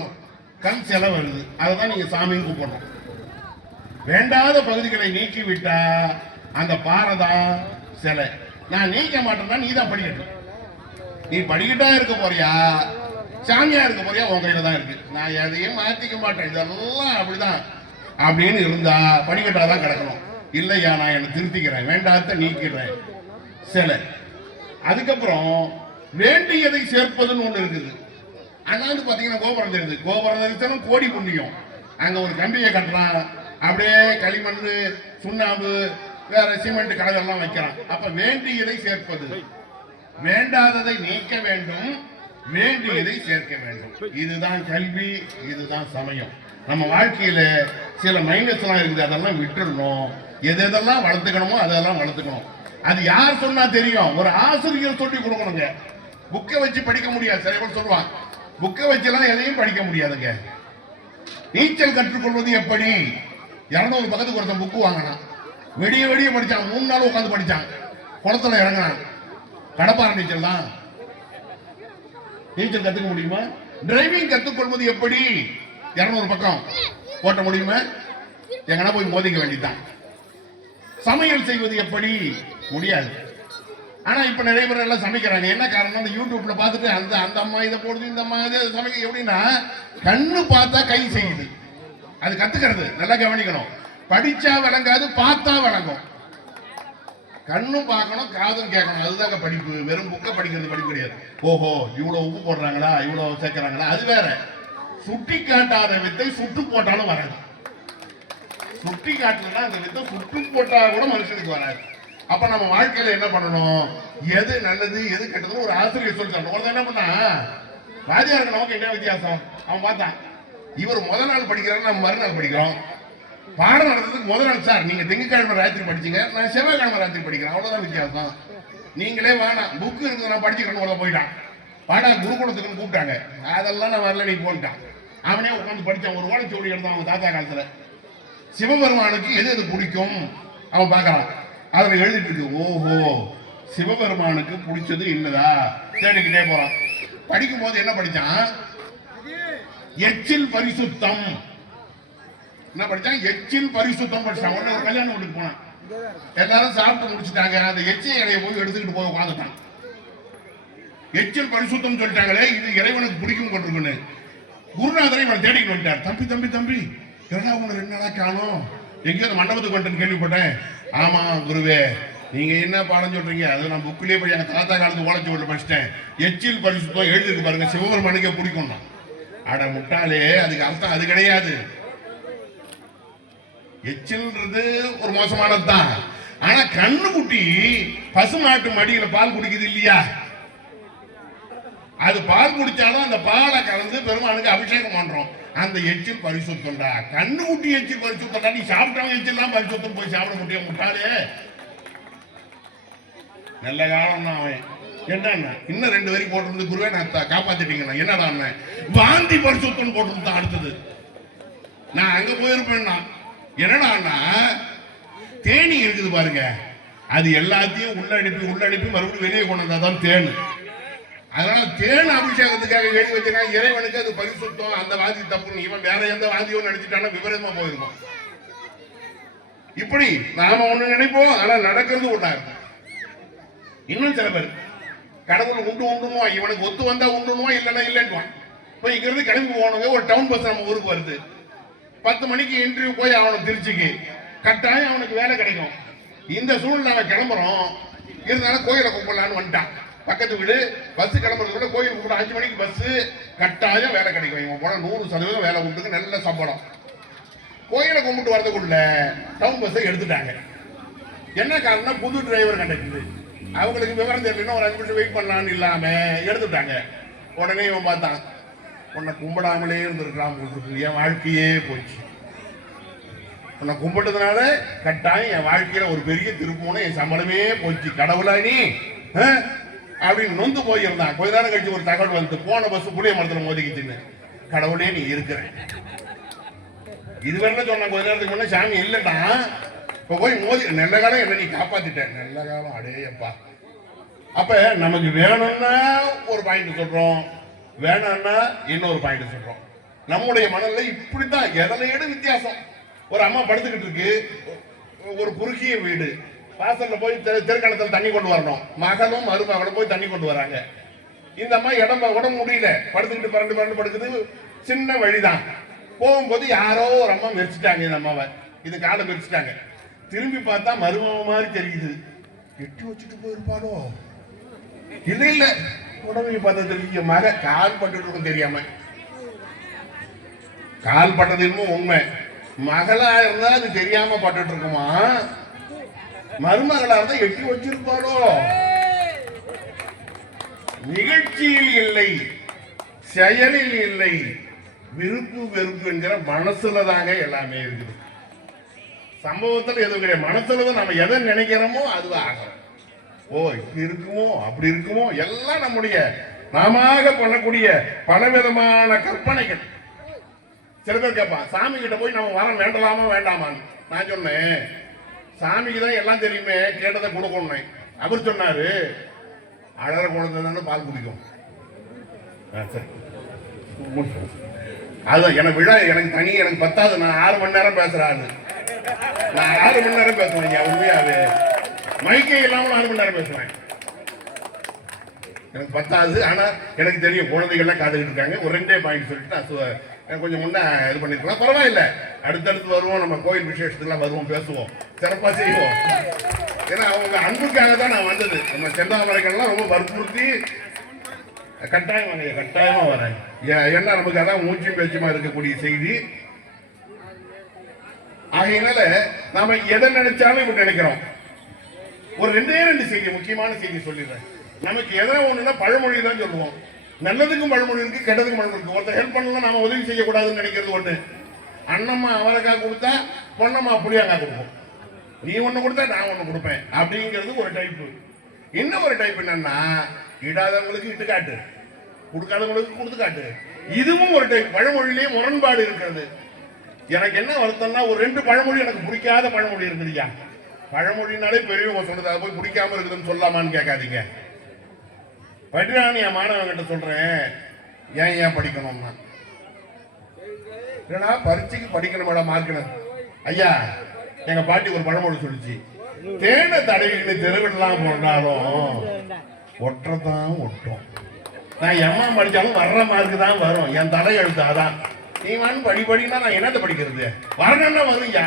கல் சிலை வருது. அதைதான் நீங்க சாமின்னு கூப்பிடணும். வேண்டாத பகுதிகளை நீக்கி விட்டா அந்த பாறை தான் சிலை. நான் நீக்க மாட்டேன்னா நீ தான் படிக்கட்டும். நீ படிக்கிட்டா இருக்க போறியா, சாமியா இருக்க போறியா, உன் கையில தான் இருக்கு. நான் எதையும் மாத்திக்க மாட்டேன், இதெல்லாம் அப்படிதான் அப்படின்னு இருந்தா படிக்கட்டாதான் கிடக்கணும். இல்லையா நான் என்ன திருத்திக்கிறேன், வேண்டாத நீக்கிறேன் சிலை. அதுக்கப்புறம் வேண்டியதை சேர்ப்பதுன்னு ஒண்ணு இருக்குது. அண்ணாந்து பாத்தீங்கன்னா கோபுரம் தெரியுது. கோபுரம் தெரிஞ்சாலும் கோடி புண்ணியம். அங்க ஒரு கம்பியை கட்டுறான், அப்படியே களிமண், சுண்ணாம்பு, வேற சிமெண்ட் கலவெல்லாம் வைக்கிறான். அப்ப வேண்டியதை சேர்ப்பது, வேண்டாததை நீக்க வேண்டும், வேண்டியதை சேர்க்க வேண்டும். இதுதான் கல்வி, இதுதான் சமயம். நம்ம வாழ்க்கையில சில மைனஸ் எல்லாம் இருக்குது, அதெல்லாம் விட்டுடணும். எதெல்லாம் வளர்த்துக்கணுமோ அதெல்லாம் வளர்த்துக்கணும். அது யார் சொன்னா தெரியும்? ஒரு ஆசிரியர் சொல்லி கொடுக்கணுங்க. புக்கை வச்சு படிக்க முடியாது. சில பேர் சொல்லுவான், புக்கை வச்செல்லாம் எதையும் படிக்க முடியாதுங்க. நீச்சல் கற்றுக்கொள்வது எப்படி? 200 பக்கத்துக்கு ஒருத்தன் புக்கு வாங்கினான், வெடிய படிச்சான். 3 நாள் உட்காந்து படிச்சான். குளத்துல இறங்கினான். கடப்பாறை நீச்சல் தான். நீச்சல் கத்துக்க முடியுமா? டிரைவிங் கத்துக்கொள்வது எப்படி? 200 பக்கம் ஓட்ட முடியுமா? எங்கன்னா போய் மோதிக்க வேண்டியதான். சமையல் செய்வது எப்படி? முடியாது. ஆனா இப்ப நிறைய பேர் எல்லாம் சமைக்கிறாங்க. என்ன காரணம்? அந்த யூடியூப்ல பார்த்துட்டு அந்த அம்மா இதை போடுது, இந்த அம்மா இதை சமைக்க. எப்படின்னா கண்ணு பார்த்தா கை செய்யுது. அது கத்துக்கிறது நல்லா கவனிக்கணும். படிச்சா விளங்காது, பார்த்தா விளங்கும். கண்ணும் பார்க்கணும், காதும் கேட்கணும். அதுதாங்க படிப்பு. வெறும் புக்கை படிக்கிறது படிப்பு கிடையாது. ஓஹோ இவ்வளவு உப்பு போடுறாங்களா, இவ்வளவு சேர்க்கிறாங்களா, அது வேற. சுட்டி காட்டாத வித்தை சுட்டு போட்டாலும் வராது. சுட்டி காட்டலன்னா அந்த வித்தை சுட்டு போட்டா கூட மனுஷனுக்கு வராது. அப்ப நம்ம வாழ்க்கையில என்ன பண்ணணும், எது நல்லது எது கெட்டதுன்னு ஒரு ஆசிரியர் சொல்லி தரணும். ஒருத்தர் என்ன பண்ணா, வாத்தியாருக்கு நமக்கு என்ன வித்தியாசம், அவன் பார்த்தான் இவர் முதல் நாள் படிக்கிறாரு, நம்ம மறுநாள் படிக்கிறோம். பாடம் நடந்ததுக்கு முதல் நாள், சார் நீங்க திங்கட்கிழமை ராத்திரி படிச்சீங்க, நான் செவ்வாய்க்கிழமை ராத்திரி படிக்கிறேன், அவ்வளவுதான் வித்தியாசம். நீங்களே வேணாம் புக்கு இருக்குது நான் படிச்சுக்கிறேன்னு உள்ள போயிட்டான். பாடா குருகுலத்துக்குன்னு கூப்பிட்டாங்க, அதெல்லாம் நான் வரல, நீ போன்ட்டான். அவனே உட்காந்து படிச்சான். ஒரு ஓலைச்சுவடி எடுத்தான் அவன் தாத்தா காலத்துல. சிவபெருமானுக்கு எது எது பிடிக்கும் அவன் பார்க்கறான். அதுல எழுதிட்டு இருக்கு, ஓஹோ சிவபெருமானுக்கு பிடிச்சது இல்லதா, தேடிக்கிட்டே போறான். படிக்கும் போது என்ன படிச்சான், எச்சில் பரிசுத்தம். என்ன படிச்சான், எச்சில் பரிசுத்தம் படிச்சான். உடனே ஒரு கல்யாணம் வீட்டுக்கு போனான். எல்லாரும் சாப்பிட்டு முடிச்சுட்டாங்க, அந்த எச்சில் இலையை போய் எடுத்துக்கிட்டு போய் உட்காந்துட்டான். எச்சில் பரிசுத்தம் சொல்லிட்டாங்களே, இது இறைவனுக்கு பிடிக்கும் கொண்டிருக்குன்னு குருநாதரை இவனை தேடிக்கிட்டு வந்துட்டார். தம்பி தம்பி தம்பி என்னடா உங்களை 2 நாளா காணோம், எங்கேயோ அந்த மண்டபத்துக்கு வந்துட்டு கேள்விப்பட்டேன். ஆமா குருவே, நீங்க என்ன பாடம் சொல்றீங்க, அது நான் புக்கிலேயே போய் எங்க தாத்தா காலத்து ஓலைச்சுவடில படிச்சிட்டேன். எச்சில் பரிசுத்தம் எழுதிருக்கு பாருங்க, சிவபெருமானுக்கே பிடிக்கும். அட முட்டாளே, அதுக்கு அர்த்தம் அது கிடையாது. எச்சில்ன்றது ஒரு மோசமானதுதான். ஆனா கண்ணு குட்டி பசுமாட்டு மடியில பால் குடிக்குது இல்லையா, அது பால் குடிச்சாலும் அந்த பாலை கலந்து பெருமானுக்கு அபிஷேகம் பண்றோம். அந்த எச்சில் பரிசுத்தம்டா, கண்ணு குட்டி எச்சில் பரிசுத்தம்டா. நீ சாப்பிட்டவங்க எச்சில் பரிசுத்தம் போய் சாப்பிட முடியும் முட்டாளே. நல்ல காலம் தான் அவன். என்னன்னா இன்னும் 2 வரி போட்டிருந்து குருவே நான் காப்பாத்திட்டீங்கன்னா என்னடா, வாந்தி பரிசுத்தம் போட்டிருந்தான். அடுத்தது நான் அங்க போயிருப்பேன்னா என்னடா, தேனி இருக்குது பாருங்க, அது எல்லாத்தையும் உள்ளடிப்பி மறுபடியும் வெளியே கொண்டு வந்தாதான் தேனு. அதனால தேன் அபிஷேகத்துக்காக எழுதி வச்சிருக்காங்க. இறைவனுக்கு அது பரிசுத்தம், அந்த வாதி தப்புன்னு இவன் வேற எந்த வாதியும் நினைச்சிட்டானா விபரீதமா போயிருக்கும். இப்படி நாம ஒண்ணு நினைப்போம், ஆனா நடக்கிறது ஒண்ணா இருக்கும். இன்னும் சில பேர் கடவுள் உண்டுமோ, இவனுக்கு ஒத்து வந்தா உண்டுமோ, இல்லைன்னா இல்லைன்னுவான். இப்போ இங்க இருந்து கிளம்பி போனவங்க ஒரு டவுன் பஸ் நம்ம ஊருக்கு வருது, 10 மணிக்கு இன்டர்வியூ போய் அவனுக்கு திருச்சிக்கு கட்டாயம் அவனுக்கு வேலை கிடைக்கும். இந்த சூழ்நிலை அவன் கிளம்புறோம், இருந்தாலும் கோயிலை கும்பிடலான்னு வந்துட்டான். பக்கத்து வீடு பஸ் கிளம்புறத விட கோயில் கும்பிட 5 மணிக்கு பஸ், கட்டாயம் வேலை கிடைக்கும். இவன் போன 100% வேலை உண்டுக்கு நல்ல சம்பளம். கோயிலை கும்பிட்டு வரதுக்குள்ள டவுன் பஸ்ஸை எடுத்துட்டாங்க. என்ன காரணம், புது டிரைவர் கண்டக்டர், அவங்களுக்கு விவரம் தெரியலன்னா ஒரு 5 நிமிஷம் வெயிட் பண்ணலான்னு இல்லாம எடுத்துட்டாங்க. உடனே இவன் பார்த்தான், உன்னை கும்பிடாமலே இருந்திருக்கலாம், என் வாழ்க்கையே போச்சு. உன்னை கும்பிட்டதுனால கட்டாயம் என் வாழ்க்கையில ஒரு பெரிய திருப்பமுனை, என் சம்பளமே போச்சு, கடவுளா நீ அப்படின்னு நொந்து போயிருந்தான். கொஞ்ச நேரம் கழிச்சு ஒரு தகவல் வந்து, போன பஸ் புளிய மரத்துல மோதிக்கிச்சுன்னு. கடவுளே நீ இருக்கிற இதுவரை சொன்ன கொஞ்ச நேரத்துக்கு முன்ன சாமி இல்லைன்னா இப்ப போய் மோதி, நல்ல காலம் என்ன நீ காப்பாத்திட்ட, நல்ல காலம் அடேயப்பா. அப்ப நமக்கு வேணும்னா ஒரு பாயிண்ட் சொல்றோம், வேணும்னா இன்னொரு பாயிண்ட் சொல்றோம். நம்முடைய மனநிலை இப்படித்தான், எதனையோட வித்தியாசம். ஒரு அம்மா படுத்துக்கிட்டு இருக்கு, ஒரு குறுகிய வீடு, வாசல்ல போய் தெருக்கணத்துல தண்ணி கொண்டு வரணும். மகளும் மருமகளும் போய் தண்ணி கொண்டு வராங்க. இந்த அம்மா உடம்பு முடியல, படுத்துக்கிட்டு பரண்டு படுக்குது, சின்ன வழிதான். போகும்போது யாரோ ஒரு அம்மா மெரிச்சிட்டாங்க இந்த அம்மாவை, இது காலை மெரிச்சிட்டாங்க. திரும்பி பார்த்தா மருமக மாதிரி தெரியுது, எட்டி வச்சுட்டு போயிருப்பாளோ, இல்ல இல்ல உடம்பு பார்த்தா தெரியும், மக கால் பட்டுட்டு இருக்கும் தெரியாம. கால் பட்டது இன்னும் உண்மை, மகளா இருந்தா அது தெரியாம பட்டுட்டு இருக்குமா, மருமகளா இருந்தா எட்டி வச்சிருப்பாளோ. நிகழ்ச்சியில் இல்லை, செயலில் இல்லை, விருப்பு வெறுப்பு என்கிற மனசுலதாங்க எல்லாமே இருக்குது. சம்பவத்துல எதுவும் கிடையாது, மனசுலதான் நம்ம எதை நினைக்கிறோமோ அதுதான் ஆகும். ஓ இப்படி இருக்குமோ அப்படி இருக்குமோ, எல்லாம் நம்முடைய நாம பண்ணக்கூடிய பலவிதமான கற்பனைகள். சில பேர் கேட்பான், சாமி கிட்ட போய் நம்ம வரம் வேண்டலாமா வேண்டாமான்னு. நான் சொன்னேன், சாமிக்கு தான் எல்லாம் தெரியுமே, கேட்டதை கொடுக்கணும். அவர் சொன்னாரு, அழற குழந்தை தானே பால் குடிக்கும். அதுதான் எனக்கு விழா, எனக்கு தனி, எனக்கு பத்தாது. நான் 6 மணி நேரம் பேசுறாரு, நான் 6 மணி நேரம் பேசுவேன். உண்மையாவே மைக்கே இல்லாம 6 மணி நேரம் பேசுவேன், எனக்கு பத்தாது. ஆனா எனக்கு தெரியும் குழந்தைகள்லாம் காத்துக்கிட்டு இருக்காங்க. ஒரு 2 பாயிண்ட் சொல்லிட்டு நான் கொஞ்சம் முன்ன இது பண்ணிருக்கலாம், பரவாயில்ல. அடுத்தடுத்து வருவோம், நம்ம கோயில் விசேஷத்துலாம் வருவோம், பேசுவோம், சிறப்பாக செய்வோம். ஏன்னா அவங்க அன்புக்காக தான் நான் வந்தது. நம்ம செந்தாமரைகள்லாம் ரொம்ப வற்புறுத்தி கட்டாயமா வரேன். ஏன்னா நமக்கு அதான் மூச்சு பேச்சுமா இருக்கக்கூடிய செய்தி. ஆகையினால நாம எதை நினைச்சாலும் இப்ப நினைக்கிறோம். ஒரு ரெண்டு செய்தி, முக்கியமான செய்தி சொல்லிடுறேன். நமக்கு எதனா ஒண்ணுன்னா பழமொழி தான் சொல்லுவோம். நல்லதுக்கும் பழமொழி இருக்கு, கெட்டதுக்கும் பழமொழி இருக்கு. ஒருத்தர் ஹெல்ப் பண்ணலாம், நாம உதவி செய்யக்கூடாதுன்னு நினைக்கிறது ஒண்ணு. அண்ணம்மா அவரைக்காய் கொடுத்தா பொண்ணம்மா புளியாங்காய் கொடுப்போம். நீ ஒண்ணு கொடுத்தா நான் ஒண்ணு கொடுப்பேன் அப்படிங்கிறது ஒரு டைப்பு. இன்னும் ஒரு டைப் என்னன்னா, இடாதவங்களுக்கு இட்டு காட்டு, கொடுக்காதவங்களுக்கு கொடுத்து காட்டு. இதுவும் ஒரு டைப். பழமொழியிலேயே முரண்பாடு இருக்கிறது. எனக்கு என்ன வருத்தம்னா, ஒரு 2 பழமொழி எனக்கு பிடிக்காத பழமொழி இருக்குதுயா. பழமொழினாலே பெரியவங்க சொல்றது, அதை போய் பிடிக்காம இருக்குதுன்னு சொல்லாமான்னு கேட்காதீங்க. படிறான்னு என் மாணவங்கிட்ட சொல்றேன், ஏன் படிக்கணும்னா, ஏன்னா பரீட்சைக்கு படிக்கணும் மார்க்கணும். ஐயா, எங்க பாட்டி ஒரு பழமொழி சொல்லிச்சு, தேனை தடவின்னு தெருவிடலாம் போனாலும் ஒற்றதான் ஒட்டும். நான் எம்மா படிச்சாலும் வர்ற மார்க்கு தான் வரும், என் தலை எழுத்து. அதான் நீ வான்னு படினா நான் என்னத்தை படிக்கிறது? வரணும்னா வரும்யா.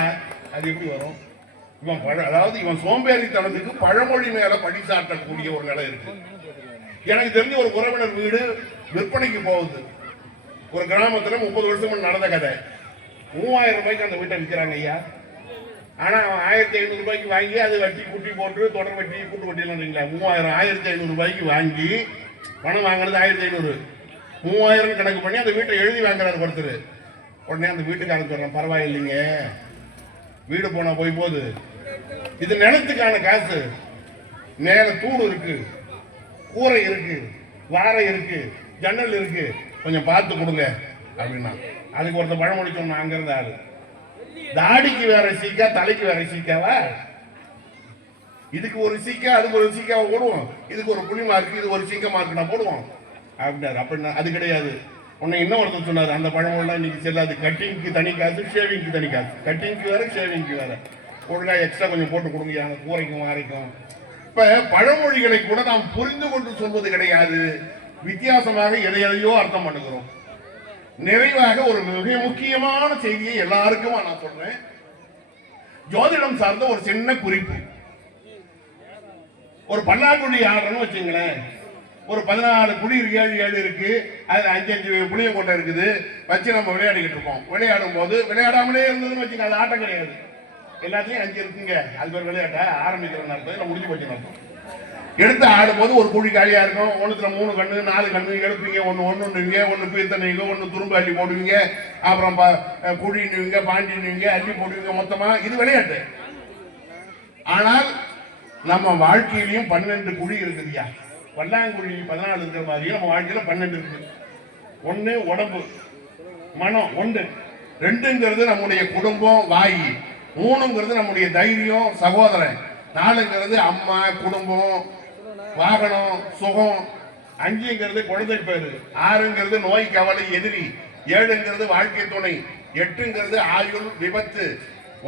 அது எப்படி வரும்? அதாவது இவன் சோம்பேறித்தனத்துக்கு பழமொழி மேல படி சாட்டக்கூடிய ஒரு நிலை இருக்கு. எனக்கு தெரிஞ்ச ஒரு உறவினர் வீடு விற்பனைக்கு போகுது. ஒரு கிராமத்துல 30 வருஷம் நடந்த கதை. 3000 ரூபாய்க்கு அந்த வீட்டை விற்கிறாங்க ஐயா. ஆனா அவன் 1500 ரூபாய்க்கு வாங்கி அது வட்டி குட்டி போட்டு தொடர் வட்டி கூட்டு வட்டிலாம் 1500 ரூபாய்க்கு வாங்கி பணம் வாங்குறது 1500, 3000 கணக்கு பண்ணி அந்த வீட்டை எழுதி வாங்குறாரு ஒருத்தர். உடனே அந்த வீட்டுக்காரன் சொல்றான், பரவாயில்லைங்க, வீடு போனா போய் போகுது, இது நிலத்துக்கான காசு, மேல தூடு இருக்கு, கூரை இருக்கு, வாரை இருக்கு, ஜன்னல் இருக்கு, கொஞ்சம் பார்த்து கொடுங்க அப்படின்னா. அதுக்கு ஒருத்தர் பழமொழி சொன்னா, அங்க இருந்த ஆளு, தாடிக்கு வேற சீக்கா தலைக்கு வேற சீக்காவா? இதுக்கு ஒரு சீக்கா அதுக்கு ஒரு சீக்காவை போடுவோம், இதுக்கு ஒரு புளி மார்க்கு இது ஒரு சீக்க மார்க்கு நான் போடுவோம் அப்படின்னாரு. அப்படின்னா அது கிடையாது. உன்னை இன்னும் ஒருத்தர் சொன்னாரு, அந்த பழமொழிலாம் இன்னைக்கு செல்லாது, கட்டிங்க்கு தனி காசு, ஷேவிங்க்கு தனி காசு, கட்டிங்க்கு வேற ஷேவிங்க்கு வேற, ஒழுங்கா எக்ஸ்ட்ரா கொஞ்சம் போட்டு கொடுங்க அந்த கூரைக்கும் வாரைக்கும். இப்ப பழமொழிகளை கூட நாம் புரிந்து கொண்டு சொல்வது கிடையாது, வித்தியாசமாக எதையோ அர்த்தம் பண்ணுகிறோம். நிறைவாக ஒரு மிக முக்கியமான செய்தியை எல்லாருக்கும் நான் சொல்றேன். ஜோதிடம் சார்ந்த ஒரு சின்ன குறிப்பு. ஒரு பல்லாங்குழி ஆடுறன்னு வச்சுங்களேன், ஒரு 14 குழி 7 இருக்கு, அதுல 5 புளியம் கொட்டை இருக்குது, வச்சு நம்ம விளையாடிக்கிட்டு இருக்கோம். விளையாடும் போது விளையாடாமலே இருந்ததுன்னு வச்சுங்க, அது ஆட்டம் கிடையாது. எல்லாத்தையும் 5 இருக்குங்க, அது ஒரு விளையாட்ட ஆரம்பிக்கிறோம் அர்த்தம், முடிஞ்சு போச்சு அர்த்தம். எடுத்து ஆடும் போது ஒரு குழி காலியா இருக்கும், ஒண்ணுத்துல 3 கண்ணு 4 கண்ணு எடுப்பீங்க, ஒண்ணு பீர்த்தனைங்க, ஒண்ணு துரும்பு அள்ளி போடுவீங்க, அப்புறம் குழின்னுவீங்க, பாண்டின்னுவீங்க, அள்ளி போடுவீங்க, மொத்தமா இது விளையாட்டு. ஆனால் நம்ம வாழ்க்கையிலையும் 12 குழி இருக்குதுயா. பல்லாங்குழி 14 இருக்கிற மாதிரி நம்ம வாழ்க்கையில 12 இருக்கு. 1 உடம்பு மனம், 2ங்கிறது நம்முடைய குடும்பம் வாய், 3ங்கிறது நம்முடைய தைரியம் சகோதரன், 4ங்கிறது அம்மா குடும்பம் வாகனம் சுகம், 5ங்கிறது குழந்தை பேரு, 6ங்கிறது நோய் கவலை எதிரி, 7ங்கிறது வாழ்க்கை துணை, 8ங்கிறது ஆயுள் விபத்து,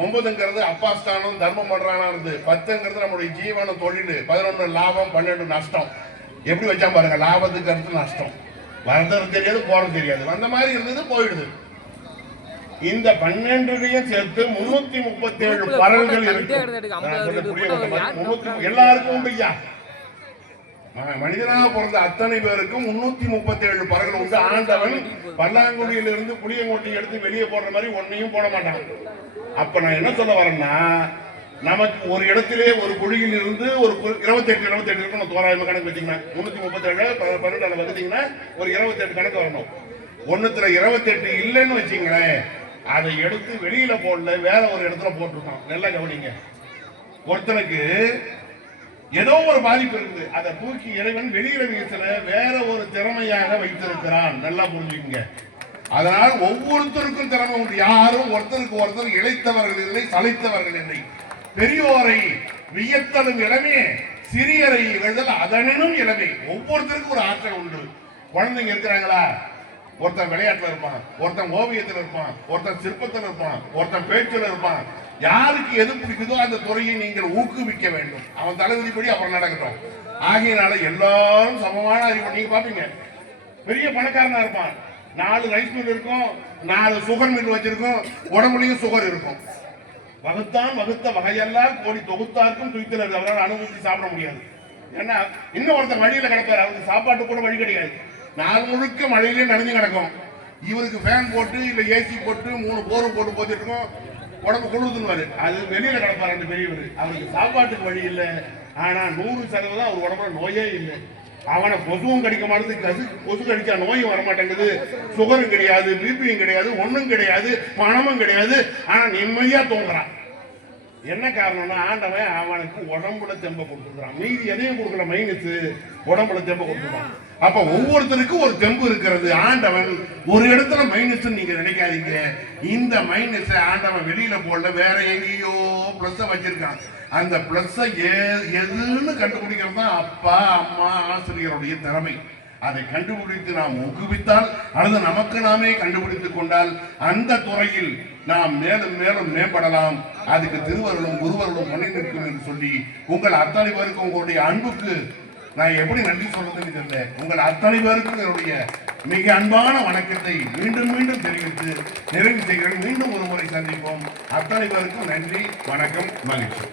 9ங்கிறது அப்பாஸ்தானம் தர்மம் பண்றானது, 10ங்கிறது நம்முடைய ஜீவன தொழில், 11 லாபம், 12 நஷ்டம். எப்படி வச்சா பாருங்க, லாபத்துக்கு அடுத்து நஷ்டம், வரது தெரியாது போறது தெரியாது, வந்த மாதிரி இருந்தது போயிடுது. இந்த 12 சேர்த்து 337 பறவைகள் இருக்கு. எல்லாருக்கும் உண்டு ஐயா, மனிதனாக பிறந்த அத்தனை பேருக்கும் 337 பறவைகள் உண்டு. ஆண்டவன் பல்லாங்குழியிலிருந்து புளியங்கொட்டை எடுத்து வெளியே போடுற மாதிரி ஒன்னையும் போட மாட்டான். அப்ப நான் என்ன சொல்ல வரேன்னா, நமக்கு ஒரு இடத்திலே ஒரு குழியில் இருந்து ஒரு 28 இருக்கும், தோராயமா கணக்கு வச்சீங்கன்னா 337 12 வகுத்தீங்கன்னா ஒரு 28 கணக்கு வரணும். ஒண்ணுத்துல 28 இல்லைன்னு வச்சுங்களேன், அதை எடுத்து வெளியில போடல, வேற ஒரு இடத்துல போட்டிருக்கோம். நல்லா கவனிங்க, ஒருத்தனுக்கு ஏதோ ஒரு பாதிப்பு இருக்குது, அதை தூக்கி இறைவன் வெளியில வீசல, வேற ஒரு திறமையாக வைத்திருக்கிறான். நல்லா புரிஞ்சுக்குங்க. அதனால் ஒவ்வொருத்தருக்கும் திறமை உண்டு. யாரும் ஒருத்தருக்கு ஒருத்தர் இழைத்தவர்கள் இல்லை, சளைத்தவர்கள் இல்லை. பெரியோரை வியத்தலும் இளமே, சிறியரை எழுதல் அதனும் இளமே. ஒவ்வொருத்தருக்கும் ஒரு ஆற்றல் உண்டு. குழந்தைங்க இருக்கிறாங்களா, ஒருத்தன் விளையாட்டுல இருப்பான், ஒருத்தன் ஓவியத்தில் இருப்பான், ஒருத்தன் சிற்பத்தில் இருப்பான், ஒருத்தன் பேச்சில் இருப்பான். யாருக்கு எது பிடிக்குதோ அந்த துறையை நீங்கள் ஊக்குவிக்க வேண்டும். அவன் தலைவிதிப்படி அப்புறம் நடக்கட்டும். ஆகையினால எல்லாரும் சமமான அறிவு. நீங்க பாப்பீங்க, பெரிய பணக்காரனா இருப்பான், 4 ரைஸ் மில் இருக்கும், 4 சுகர் மில் வச்சிருக்கோம், உடம்புலயும் சுகர் இருக்கும். வகுத்தான் வகுத்த வகையெல்லாம் கோடி தொகுத்தாருக்கும் துய்த்தனர் அவரால் அனுபவித்து சாப்பிட முடியாது. ஏன்னா இன்னும் ஒருத்தர் வழியில கிடப்பாரு, அவருக்கு சாப்பாட்டு கூட வழி கிடையாது. நாள் முழுக்க மழையிலேயே நனைஞ்சு கிடக்கும். இவருக்கு ஃபேன் போட்டு இல்ல ஏசி போட்டு 3 போர் போட்டு போச்சுட்டு இருக்கோம், உடம்பு குளிர்ந்துருவாரு. அது வெளியில கிடப்பாரு அந்த பெரியவர், அவருக்கு சாப்பாட்டுக்கு வழி இல்லை. ஆனா 100% அவர் உடம்புல நோயே இல்லை. அவனை கொசுவும் கடிக்க மாட்டேங்குது, கொசு கடிச்சா நோயும் வரமாட்டேங்குது, சுகரும் கிடையாது, பிபியும் கிடையாது, ஒண்ணும் கிடையாது, பணமும் கிடையாது. ஆனா நிம்மதியா தூங்குறான். என்ன காரணம்னா ஆண்டவன் அவனுக்கு உடம்புல தெம்ப கொடுத்துருக்கான். மீதி எதையும் கொடுக்கல, மைனஸ் உடம்புல தெம்ப கொடுத்துருக்கான். அப்ப ஒவ்வொருத்தருக்கும் ஒரு தெம்பு இருக்கிறது. ஆண்டவன் ஒரு இடத்துல மைனஸ் நீங்க நினைக்காதீங்க. இந்த மைனஸ் ஆண்டவன் வெளியில போடல, வேற எங்கேயோ பிளஸ் வச்சிருக்கான். அந்த பிளஸ் எதுன்னு கண்டுபிடிக்கிறது தான் அப்பா அம்மா ஆசிரியருடைய திறமை. அதை கண்டுபிடித்து நாம் ஊக்குவித்தால் அல்லது நமக்கு நாமே கண்டுபிடித்துக் கொண்டால் அந்த துறையில் நாம் மேலும் மேலும் மேம்படலாம். அதுக்கு திருவருளும் குருவருளும் துணை நிற்கும் என்று சொல்லி உங்கள் அத்தனை பேருக்கும் உங்களுடைய அன்புக்கு நான் எப்படி நன்றி சொல்றதுன்னு தெரியல. உங்கள் அத்தனை பேருக்கும் என்னுடைய மிக அன்பான வணக்கத்தை மீண்டும் மீண்டும் தெரிவித்து நிறைவு செய்கிறேன். மீண்டும் ஒரு முறை சந்திப்போம். அத்தனை பேருக்கும் நன்றி, வணக்கம், மகிழ்ச்சி.